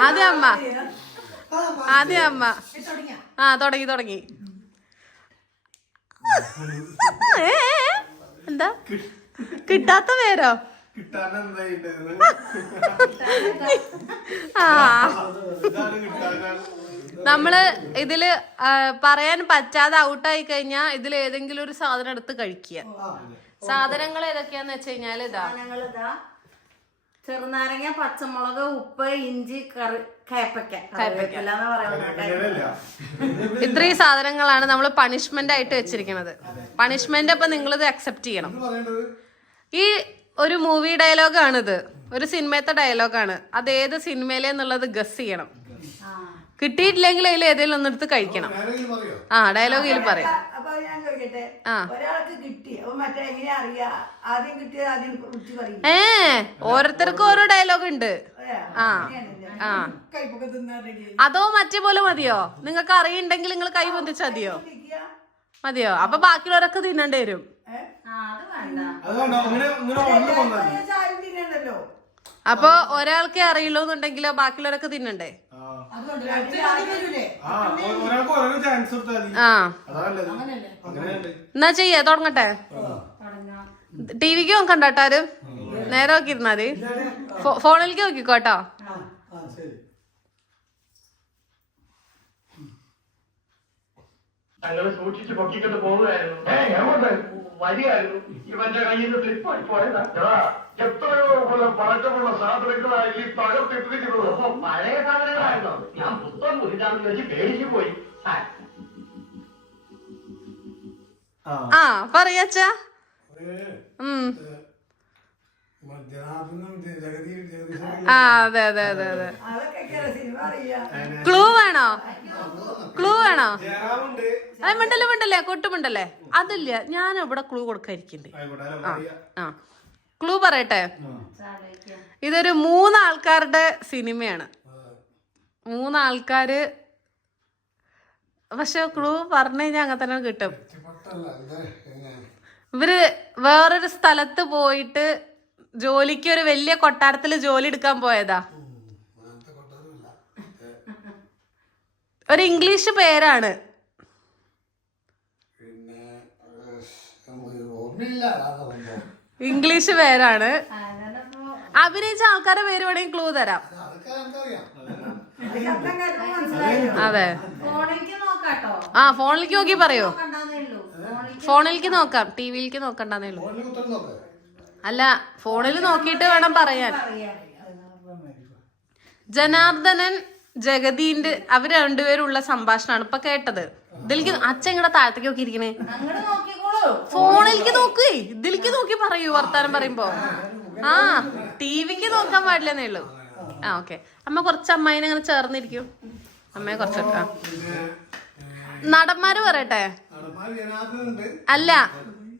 ആദ്യം അമ്മ. അതെ അമ്മ. ആ തുടങ്ങി തുടങ്ങി. എന്താ? കിട്ടാത്ത പേരോ? ആ. നമ്മൾ ഇതിൽ പറയാൻ പറ്റാതെ ഔട്ടായി കഴിഞ്ഞാ ഇതിൽ ഏതെങ്കിലും ഒരു സാധനം എടുത്ത് കഴിക്കുക. സാധനങ്ങൾ ഏതൊക്കെയാന്ന് വെച്ച് കഴിഞ്ഞാൽ ഇതാ. ചെറുനാരങ്ങ പച്ചമുളക് ഉപ്പ് ഇഞ്ചി കറി ഇത്രയും സാധനങ്ങളാണ് നമ്മൾ പണിഷ്മെന്റ് ആയിട്ട് വെച്ചിരിക്കുന്നത്. പണിഷ്മെന്റ് അപ്പൊ നിങ്ങൾ ഇത് അക്സെപ്റ്റ് ചെയ്യണം ഈ ഒരു മൂവി ഡയലോഗാണിത് ഒരു സിനിമയത്തെ ഡയലോഗാണ് അത് ഏത് സിനിമയിലെന്നുള്ളത് ഗസ് ചെയ്യണം. കിട്ടിയിട്ടില്ലെങ്കിൽ അതിൽ ഏതെങ്കിലും ഒന്നെടുത്ത് കഴിക്കണം. ആ ഡയലോഗിൽ പറയും. അപ്പൊ ഞാൻ ചോദിക്കട്ടെ? ഒരാൾക്ക് കിട്ടി. അപ്പൊ മറ്റേ എങ്ങനെയാ അറിയാ? ആദ്യം കിട്ടിയത് ആദ്യം കുറിച്ച് പറയും. ഏ ഓരോരുത്തർക്കും ഓരോ ഡയലോഗ് ഉണ്ട്. ആ ആ. അതോ മറ്റേ പോലെ മതിയോ? നിങ്ങൾക്ക് അറിയുണ്ടെങ്കിൽ നിങ്ങൾ കൈ പൊന്തിച്ചാ മതിയോ? മതിയോ? അപ്പൊ ബാക്കിയുള്ളവരൊക്കെ തിന്നേണ്ടി വരും. അപ്പൊ ഒരാൾക്കേ അറിയുള്ളൂ എന്നുണ്ടെങ്കിലോ ബാക്കിയുള്ളവരൊക്കെ തിന്നണ്ടേ? ഒരാൾക്ക് ഓരോ ചാൻസ് കൊടുത്താൽ എന്നാ ചെയ്യാ തുടങ്ങട്ടെ. തുടങ്ങാം ടി വിക്ക് നോക്കണ്ടാരും നേരെ നോക്കിയിരുന്നാ മതി. ഫോണിലേക്ക് നോക്കിക്കോട്ടോ സൂക്ഷിച്ച് പൊക്കിക്കൊണ്ട് പോവുകയായിരുന്നു. വരികയായിരുന്നു ഇവന്റെ കയ്യിൽ നിന്ന് സ്ലിപ്പായി പോയതാ. എത്രയോ കൊല്ലം പഴക്കമുള്ള സാധനങ്ങളായി ഈ തകർത്തിട്ടിരിക്കുന്നത്. അപ്പൊ പഴയ സാധനങ്ങളായിരുന്നോ? ഞാൻ പുസ്തകം കുറിച്ചാന്ന് വെച്ച് പേടിച്ചു പോയി. ആ, പറയാച്ചാ ഉം. ആ അതെ അതെ അതെ അതെ. അതൊക്കെ സിനിമ അറിയാ. ക്ലൂ വേണോ? ക്ലൂ വേണോ? അതെ മിണ്ടല്ലേ മിണ്ടല്ലേ? കൊട്ടുമിണ്ടല്ലേ? അതില്ല. ഞാൻ ഇവിടെ ക്ലൂ കൊടുക്കാതിരിക്കണ്ടേ ആ ആ. ക്ലൂ പറയട്ടെ? ഇതൊരു മൂന്നാൾക്കാരുടെ സിനിമയാണ്. മൂന്നാൾക്കാര് പക്ഷെ ക്ലൂ പറഞ്ഞു കഴിഞ്ഞാൽ അങ്ങനെ തന്നെ കിട്ടും. ഇവർ വേറൊരു സ്ഥലത്ത് പോയിട്ട് ജോലിക്ക് ഒരു വലിയ കൊട്ടാരത്തിൽ ജോലി എടുക്കാൻ പോയതാ. ഒരു ഇംഗ്ലീഷ് പേരാണ്. ഇംഗ്ലീഷ് പേരാണ്. അഭിനയിച്ച ആൾക്കാരുടെ പേര് വേണമെങ്കിൽ ക്ലൂ തരാം. അതെ. ആ ഫോണിലേക്ക് നോക്കി പറയോ. ഫോണിലേക്ക് നോക്കാം ടി വിയിലേക്ക് നോക്കണ്ടെന്നേ ഉള്ളൂ അല്ല ഫോണിൽ നോക്കിയിട്ട് വേണം പറയാൻ. ജനാർദ്ദനൻ ജഗദീന്റെ അവർ രണ്ടുപേരുള്ള സംഭാഷണമാണ് ഇപ്പൊ കേട്ടത്. ഇതിലേക്ക് അച്ഛൻ ഇങ്ങടെ താഴത്തേക്ക് നോക്കി ഇരിക്കണേ അങ്ങോട്ട് നോക്കിക്കോളൂ. ഫോണിലേക്ക് നോക്കേ. ഇതിലേക്ക് നോക്കി പറയൂ വർത്താനം പറയുമ്പോ. ആ ടിവിക്ക് നോക്കാൻ പാടില്ലെന്നേ ഉള്ളൂ. ആ ഓക്കെ. അമ്മ കുറച്ച് അമ്മായിനെ അങ്ങനെ ചേർന്നിരിക്കും. അമ്മയെ കുറച്ച് ആ. നടന്മാര് പറയട്ടെ. അല്ല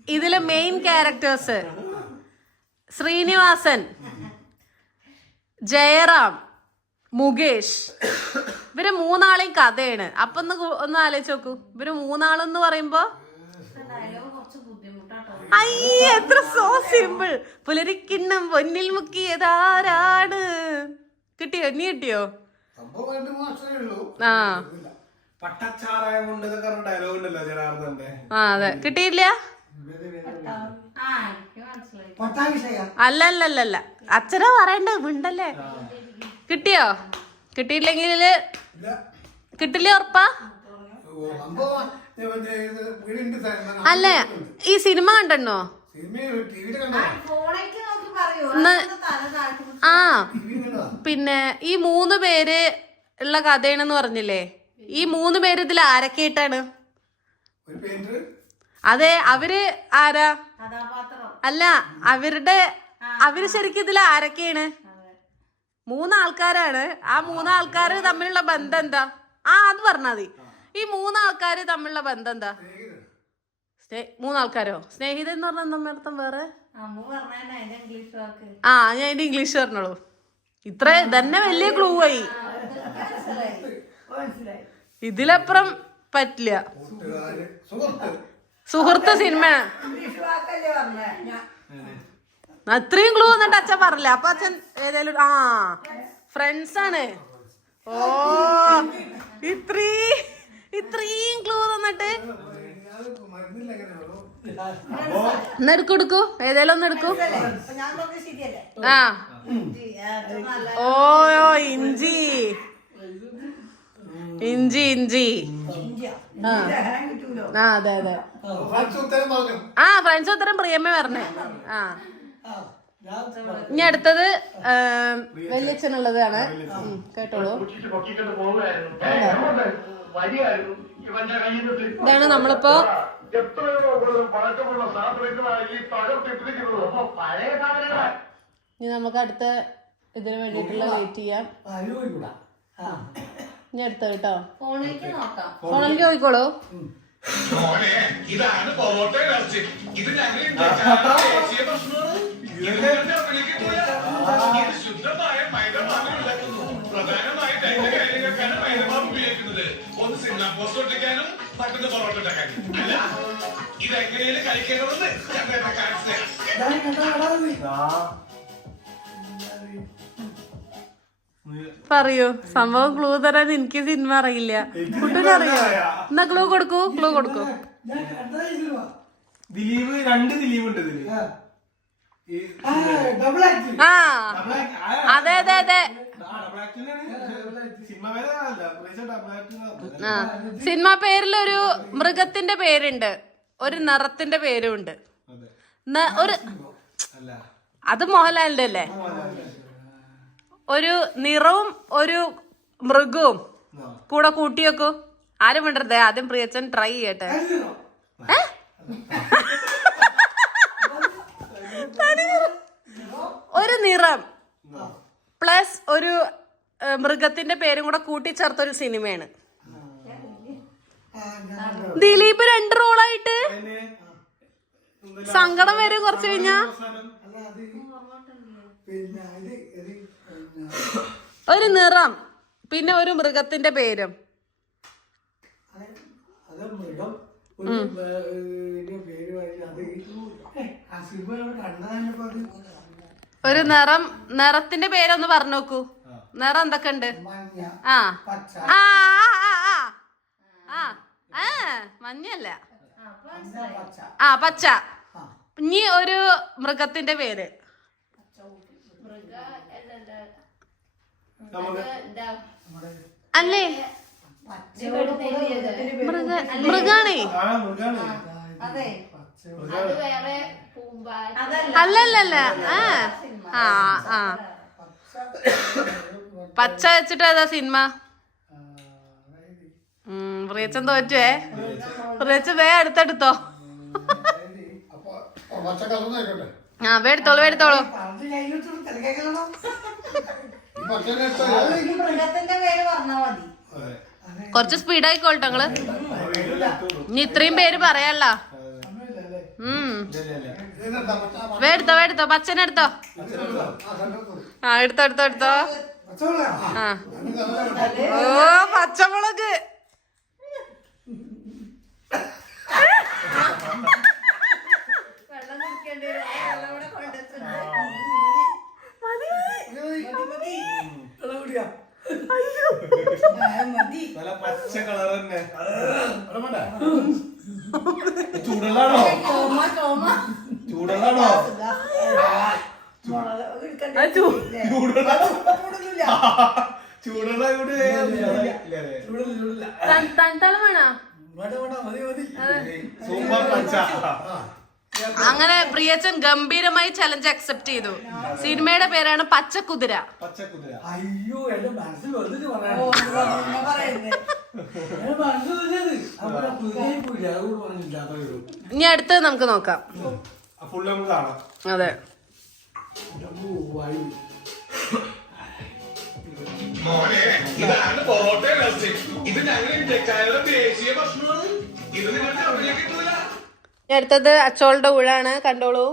ഇതിലെ മെയിൻ ക്യാരക്ടേഴ്സ് ശ്രീനിവാസൻ ജയറാം മുകേഷ്. ഇവർ മൂന്നാളെയും കഥയാണ്. അപ്പൊ ഒന്ന് ഒന്ന് ആലോചിച്ച് നോക്കൂ. ഇവർ മൂന്നാളെന്ന് പറയുമ്പോ ഡയലോഗ് കുറച്ച് ബുദ്ധിമുട്ടാട്ടോ അയ്യ എത്ര സോ സിമ്പിൾ പുലരിക്കിണ്ണം പൊന്നിൽ മുക്കിയതാരാണ്? കിട്ടിയോ? നീ കിട്ടിയോ? ആ. പട്ടച്ചാറായം കൊണ്ട് എന്നൊക്കെ ഡയലോഗ് ഉണ്ടല്ലോ ജനാർദ്ദന്റെ ആ അതെ. കിട്ടിയില്ല? അല്ല അല്ല അല്ല അച്ഛനാ പറയണ്ടേ? മിണ്ടല്ലേ കിട്ടിയോ? കിട്ടിയില്ലെങ്കിൽ കിട്ടില്ല ഉറപ്പാ? അല്ല? ഈ സിനിമ കണ്ടെണ്ണോ പിടിച്ച് ആ. പിന്നെ ഈ മൂന്ന് പേര് ഉള്ള കഥയാണെന്ന് പറഞ്ഞില്ലേ? ഈ മൂന്ന് പേര് ഇതിൽ ആരൊക്കെ ആയിട്ടാണ് അതെ അവർ ആരാ? കഥാപാത്രം. അല്ല അവരുടെ അവർ ശരിക്കും ഇതിൽ ആരൊക്കെയാണ്? മൂന്നാൾക്കാരാണ്. ആ മൂന്നാൾക്കാര് തമ്മിലുള്ള ബന്ധം എന്താ ആ അത് പറഞ്ഞാ മതി. ഈ മൂന്നാൾക്കാര് തമ്മിലുള്ള ബന്ധം എന്താ സ്നേ- മൂന്നാൾക്കാരോ? സ്നേഹിത എന്ന് പറഞ്ഞാൽ നമ്മളർത്ഥം അർത്ഥം വേറെ? പറഞ്ഞ ആ ഞാൻ അതിന്റെ ഇംഗ്ലീഷ് പറഞ്ഞോളൂ. ഇത്ര തന്നെ വലിയ ക്ലൂ ആയി. ഇതിലപ്പുറം പറ്റില്ല. സുഹൃത്ത്. സിനിമ ഇംഗ്ലീഷ് വാക്കല്ലേ പറഞ്ഞേ ഞാൻ അത്രയും ക്ലൂ എന്നിട്ട് അച്ഛൻ പറഞ്ഞില്ല? അപ്പൊ അച്ഛൻ ഏതേലും ആ ഫ്രണ്ട്സ് ആണ്. ഓ ഇത്രേ ഇത്രയും ക്ലൂ തന്നിട്ട് ഒന്ന് എടുക്കൂ എടുക്കൂ. ഏതേലും ഒന്ന് എടുക്കൂ. ആ. ഓയോ ഇഞ്ചി. ഇഞ്ചി ഇഞ്ചി. ആ. അതെ അതെ. ആ ഫ്രണ്ട്സ് ഉത്തരം പ്രിയമ്മ പറഞ്ഞേ. ആ. ഇനി അടുത്തത് വലിയച്ഛനുള്ളതാണ്. കേട്ടോളൂ. ഇതാണ് നമ്മളിപ്പോ ഇനി നമുക്ക് അടുത്ത ഇതിന് വേണ്ടിയിട്ടുള്ള വെയിറ്റ് ചെയ്യാം. ഇനി അടുത്ത കേട്ടോ. ഫോണിലേക്ക് നോക്കാം. ഫോണിലേക്ക്. നോക്കിക്കോളൂ. ഇതാണ് പൊറോട്ട ഇത് ഞങ്ങൾ ശുദ്ധമായ ഉണ്ടാക്കുന്നു പ്രധാനമായിട്ട് കാര്യങ്ങൾക്കാണ് ഉപയോഗിക്കുന്നത് ഒന്ന് സിനിമ പോസ്റ്റ് ഒട്ടിക്കാനും മറ്റൊന്ന് പൊറോട്ട ഉണ്ടാക്കാനും അല്ല കഴിക്കേണ്ടതെന്ന് കാണിച്ചു പറയൂ സംഭവം ക്ലൂ തരാൻ എനിക്ക് സിനിമ അറിയില്ല കുട്ടനറിയോ എന്നാ ക്ലൂ കൊടുക്കൂ ക്ലൂ കൊടുക്കൂ ദിലീപ് രണ്ട് ദിലീപ് ഉണ്ട് ഇതിൽ ഈ ആ അതെ അതെ അതെ. ആ. സിനിമ പേരിലൊരു മൃഗത്തിന്റെ പേരുണ്ട്. ഒരു നിറത്തിന്റെ പേരും ഉണ്ട് അതെ ഒരു അല്ല. അത് മോഹൻലാലിന്റെ അല്ലേ? ഒരു നിറവും ഒരു മൃഗവും. കൂടെ കൂട്ടിയൊക്കെ ആരും വേണ്ടത് ആദ്യം പ്രിയച്ചൻ ട്രൈ ചെയ്യട്ടെ. ഏ? ഒരു നിറം. പ്ലസ് ഒരു മൃഗത്തിന്റെ പേരും കൂടെ കൂട്ടിച്ചേർത്ത ഒരു സിനിമയാണ്. ദിലീപ് രണ്ട് റോളായിട്ട്? സങ്കടം വരും കുറച്ച് കഴിഞ്ഞാ. ഒരു നിറം പിന്നെ ഒരു മൃഗത്തിന്റെ പേരും. പേര് അത് ആ സിനിമ അത് ഒരു നിറം നിറത്തിന്റെ പേരൊന്ന് പറഞ്ഞു നോക്കൂ നിറം എന്തൊക്കെ ഉണ്ട് മഞ്ഞ ആ. പച്ച. ആ ആ, ആ, ആ. ആ ആ മഞ്ഞല്ല ആ പച്ച. ഇനി ഒരു മൃഗത്തിന്റെ പേര്. അല്ലേ. മൃഗ മൃഗാണേ. അല്ലല്ലല്ല ആ ആ ആ. പച്ച വെച്ചിട്ട് ഏതാ സിനിമ? പ്രിയച്ചൻ തോറ്റുവേ. പ്രിയച്ചൻ വേ അടുത്തെടുത്തോ. ആ വേടുത്തോളൂ വേടുത്തോളൂ പറഞ്ഞാ മതി അതെ. കുറച്ച് സ്പീഡായിക്കോട്ടെ നിങ്ങൾ. ഇനി ഇത്രയും പേര് പറയാല്ല എടുത്തോ ഉം. ഇല്ല, ഇല്ല, ഇല്ല. ഇതെന്താ പച്ച വേടുത്തോ വേടുത്തോ പച്ചനെടുത്തോ ആ എടുത്തോ എടുത്തോ എടുത്തോ. ആ. ഓ പച്ചമുളക്. പച്ച കളർ തന്നെ. അങ്ങനെ പ്രിയച്ചൻ ഗംഭീരമായി ചലഞ്ച് അക്സെപ്റ്റ് ചെയ്തു. സിനിമയുടെ പേരാണ് പച്ചക്കുതിര. പച്ചക്കുതിര. അയ്യോ എന്റെ മനസ്സിൽ ഇനി അടുത്ത് നമുക്ക് നോക്കാം. അതെ. മോനെ ഇതാണ് പൊറോട്ട ഇറച്ചി. ഇത് ഞങ്ങൾ ഇന്ത്യക്കാരുടെ ദേശീയ ഭക്ഷണമാണ്. ഇത് നിങ്ങൾക്ക് അവിടെ കിട്ടൂല. അടുത്തത് അച്ചോളുടെ ഊഴാണ്. കണ്ടോളൂ.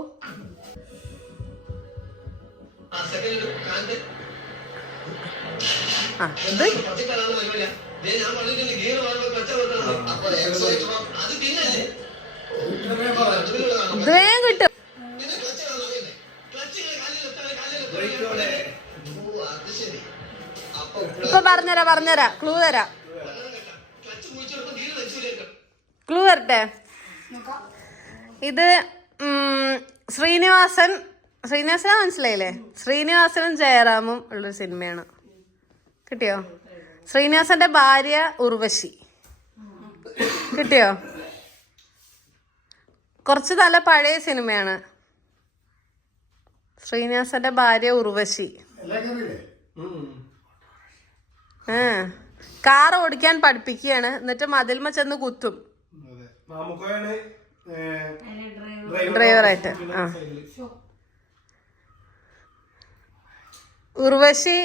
ആ ഇത് ഇത് വേഗം കിട്ടും. ഇപ്പൊ പറഞ്ഞുതരാ പറഞ്ഞുതരാ ക്ലൂ തരാം. ക്ലൂ തരട്ടെ ഇത് ശ്രീനിവാസൻ ശ്രീനിവാസനെ മനസ്സിലായില്ലേ? ശ്രീനിവാസനും ജയറാമും ഉള്ളൊരു സിനിമയാണ്. കിട്ടിയോ? ശ്രീനിവാസന്റെ ഭാര്യ ഉർവശി. കിട്ടിയോ? കുറച്ച് നല്ല പഴയ സിനിമയാണ്. ശ്രീനിവാസന്റെ ഭാര്യ ഉർവശി. ഏ കാർ ഓടിക്കാൻ പഠിപ്പിക്കുകയാണ്. എന്നിട്ട് മതിൽമ ചെന്ന് കുത്തും. അതെ. മാമുക്കോയാണ് ഡ്രൈവറായിട്ട്. ആ. ഉർവശി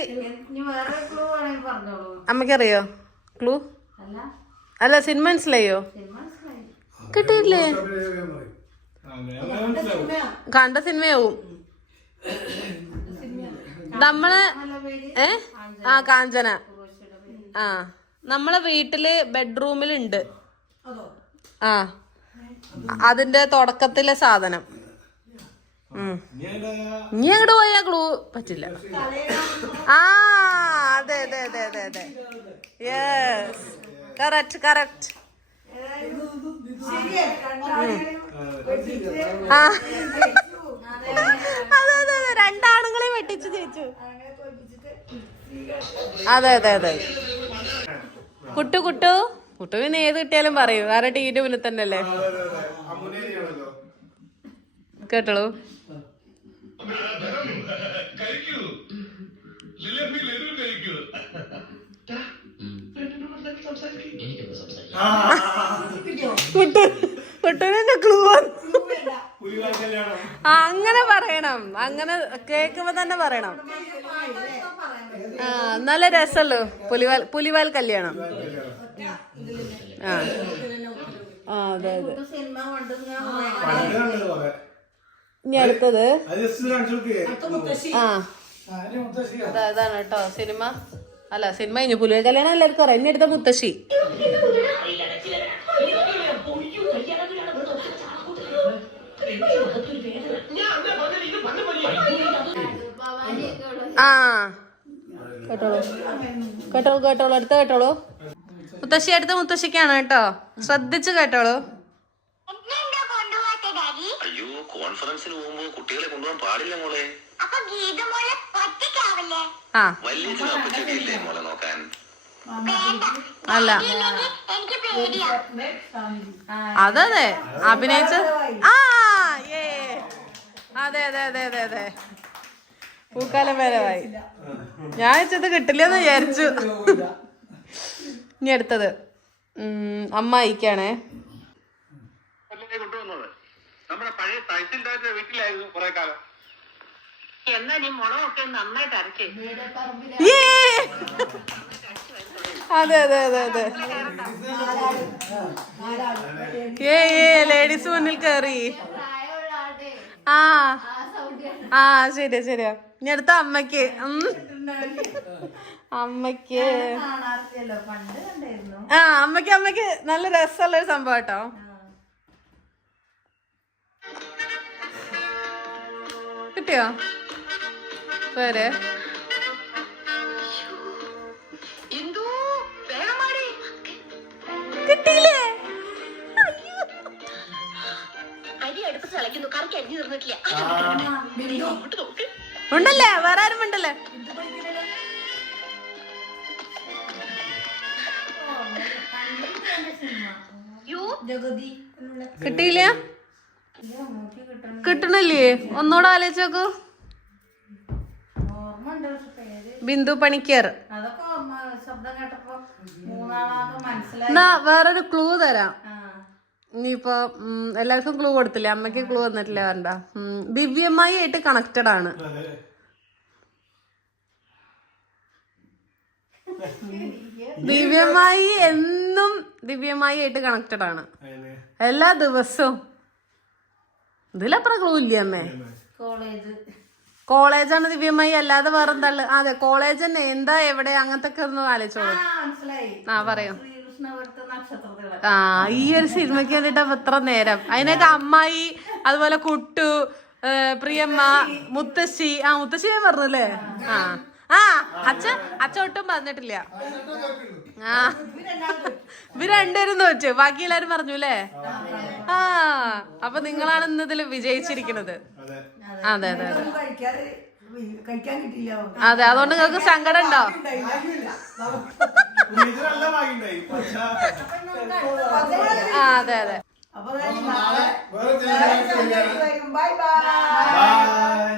അമ്മക്കറിയോ ക്ലൂ അല്ല. സിനിമ മനസ്സിലായോ? കിട്ടിയില്ലേ കണ്ട സിനിമയാവും. നമ്മൾ ഏ? ആ കാഞ്ചന. ആ. നമ്മളെ വീട്ടിൽ ബെഡ്റൂമിലുണ്ട്. ആ. അതിന്റെ തുടക്കത്തിലെ സാധനം. ഇനി അങ്ങോട്ട് പോയാ ക്ലൂ പറ്റില്ല. ആ അതെ അതെ അതെ അതെ അതെ. യെസ് കറക്റ്റ് കറക്റ്റ് ആ. അതെ അതെ അതെ. രണ്ടാണുങ്ങളെ വെട്ടിച്ച് ജയിച്ചു. അതെ അതെ അതെ. കുട്ടു കുട്ടു. കുട്ടു പിന്നെ ഏത് കിട്ടിയാലും പറയൂ. വേറെ ടീന്റെ മുന്നിൽ തന്നെ അല്ലേ കേട്ടോളൂ. കുട്ടുവിനെ ക്ലൂ ആ അങ്ങനെ പറയണം. അങ്ങനെ കേൾക്കുമ്പോ തന്നെ പറയണം. ആ നല്ല രസമല്ലോ പുലിവാൽ പുലിവാൽ കല്യാണം. ആ. ആ അതെ അതെ. ഇനി അടുത്തത്. ആ. അതാണ് കേട്ടോ സിനിമ. അല്ല സിനിമ കഴിഞ്ഞു. പുലിവാൽ കല്യാണം എല്ലാവർക്കും അറിയാം. ഇനി അടുത്ത മുത്തശ്ശി. ആ. കേട്ടോളൂ. കേട്ടോളൂ കേട്ടോളൂ. അടുത്ത കേട്ടോളൂ. മുത്തശ്ശി അടുത്ത മുത്തശ്ശിക്കാണ് കേട്ടോ. ശ്രദ്ധിച്ച് കേട്ടോളൂ. അയ്യോ കോൺഫറൻസിന് പോകുമ്പോ കുട്ടികളെ കൊണ്ടുപോകാൻ പാടില്ല മോളെ. അപ്പൊ ഗീത മോളെ ഒറ്റയ്ക്കാവില്ലേ ആ. വലിയ അപ്പച്ചടിയില്ലേ മോളെ നോക്കാൻ? അല്ല. അതെ അഭിനയിച്ച ആ അതെ അതെ അതെ അതെ അതെ. പൂക്കാലം വരവായി ഞാൻ വെച്ചത് കിട്ടില്ലെന്ന് വിചാരിച്ചു. ഇനി അടുത്തത്. കൊണ്ടുവന്നത്. നമ്മുടെ പഴയ വീട്ടിലായിരുന്നു കുറെ കാലം. എന്നാൽ ഈ മുളകൊക്കെ നന്നായിട്ട് അരച്ചേ അതെ അതെ അതെ അതെ. ഏ ഏ ലേഡീസ് മുന്നിൽ കയറി. ആ ആ ശരിയാ ശരിയാ. ഇനി അടുത്ത അമ്മയ്ക്ക് അമ്മയ്ക്ക് ആ അമ്മയ്ക്ക് അമ്മയ്ക്ക് നല്ല രസമുള്ള ഒരു സംഭവം കേട്ടോ. കിട്ടിയോ? വേഗമാടി കിട്ടിയില്ലേ? അരി അടുപ്പ് തിളയ്ക്കുന്നു. കറിക്ക് അരി തീർന്നിട്ടില്ല. ഉണ്ടല്ലേ? വേറെ ആരും ഉണ്ടല്ലേ? കിട്ടിയില്ല? കിട്ടണില്ലേ? ഒന്നുകൂടെ ആലോചിച്ച് നോക്കൂ. ബിന്ദു പണിക്കർ. എന്നാ വേറൊരു ക്ലൂ തരാം. ഇനിയിപ്പോ എല്ലാവർക്കും ക്ലൂ കൊടുത്തില്ലേ? അമ്മയ്ക്ക് ക്ലൂ വന്നിട്ടില്ല? വേണ്ട. ദിവ്യമായി ആയിട്ട് കണക്റ്റഡ് ആണ്. ദിവ്യമായി എന്നും ദിവ്യമായി ആയിട്ട് കണക്റ്റഡ് ആണ്. എല്ലാ ദിവസവും. ഇതിലപ്പുറം ക്ലൂ ഇല്ല അമ്മേ? കോളേജ്. കോളേജാണ് ദിവ്യമായി അല്ലാതെ വേറെന്താ അതെ കോളേജ് തന്നെ. എന്താ എവിടെ? അങ്ങനത്തെ ഒക്കെ ഒന്ന് ആലോചിച്ചോളൂ. ആ മനസ്സിലായി. ആ പറയൂ. ആ ഈ ഒരു സിനിമയ്ക്ക് വേണ്ടിട്ട് ഇത്ര നേരം. അതിനൊക്കെ അമ്മായി അതുപോലെ കുട്ടു പ്രിയമ്മ മുത്തശ്ശി. ആ മുത്തശ്ശി ഞാൻ പറഞ്ഞല്ലേ? ആ. ആ അച്ഛ അച്ഛ ഒട്ടും പറഞ്ഞിട്ടില്ല. ആ. ഇവർ രണ്ടുപേരും തോച്ചു ബാക്കി എല്ലാരും പറഞ്ഞു അല്ലേ? ആ അപ്പൊ നിങ്ങളാണ് ഇന്ന് ഇതിൽ വിജയിച്ചിരിക്കുന്നത്. അതെ. അതെ അതെ കഴിക്കാൻ കിട്ടില്ല അതെ അതുകൊണ്ട് നിങ്ങൾക്ക് സങ്കടം ഉണ്ടോ ആ അതെ അതെ. അപ്പൊ ബൈ. ബൈ.